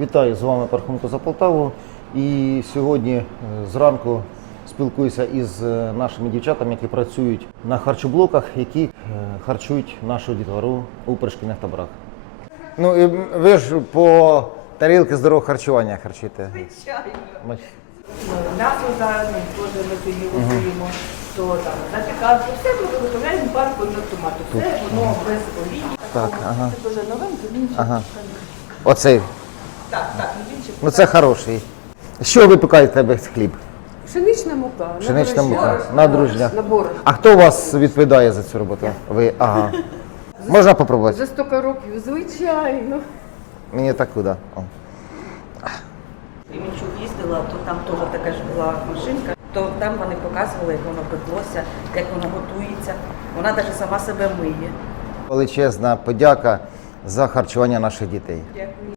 Вітаю з вами Пархунко за Полтаву. І сьогодні е, зранку спілкуюся із е, нашими дівчатами, які працюють на харчоблоках, які е, харчують нашу дітвору у пришкільних таборах. Ну і ви ж по тарілки здорового харчування харчуєте. Звичайно. М'ясо зараз ми теж ми сьогодні готуємо, то там запіканку, все ми виготовляємо парку на томату. Все воно без олії. Так, ага. Це дуже новеньке, він ще Ага. Оцей. Так, так, він ще Ну це хороший. Що випікаєте тебе хліб? Пшенична мука. Пшенична мука. На дружня. На. А хто у вас відповідає за цю роботу? Ви. Ага. Можна попробувати? За 100 років, звичайно. Мені так куди. О. Кременчук їздила, то там теж така ж була машинка, то там вони показували, як воно пеклося, як воно готується. Вона навіть сама себе миє. Величезна подяка за харчування наших дітей. Дякую.